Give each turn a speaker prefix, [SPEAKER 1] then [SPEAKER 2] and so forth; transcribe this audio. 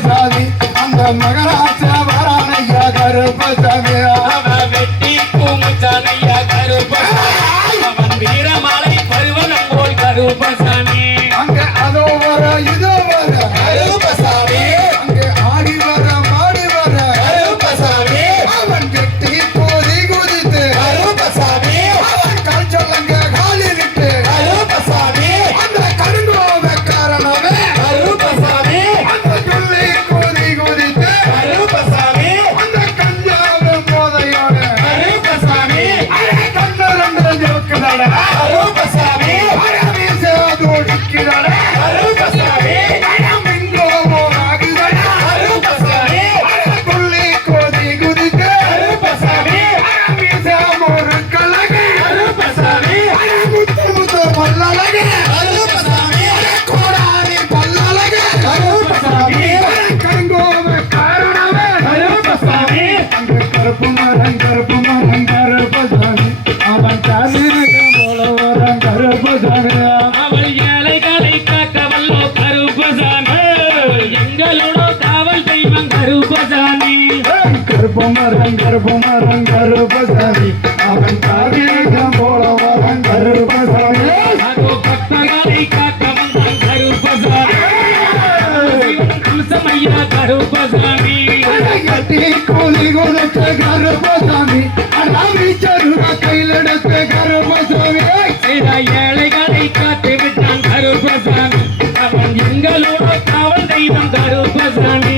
[SPEAKER 1] சாதி அந்த மகராசா வரானையா கருப்ப
[SPEAKER 2] சமையா வெட்டி பூமுச்சானையா கருப்ப அவன் வீரமலை பருவனம் போல் கருப்ப சாமி
[SPEAKER 1] அங்க அதோ வர இது இருக்கிறாரே பொம்மரன் கருப்பமரன்
[SPEAKER 3] கருப்பசாமி
[SPEAKER 1] அவன் தாவியகம் போல வரன் கருப்பசாமி
[SPEAKER 2] அதோ பக்தர்களை காக்க வந்தான் கருப்பசாமி கருப்பசாமி
[SPEAKER 1] கட்டி கோலி கொடுத்த கருப்பசாமி அடாவி சருக
[SPEAKER 2] அவன் எங்களோட காவல் தெய்வம்
[SPEAKER 1] கருப்பசாமி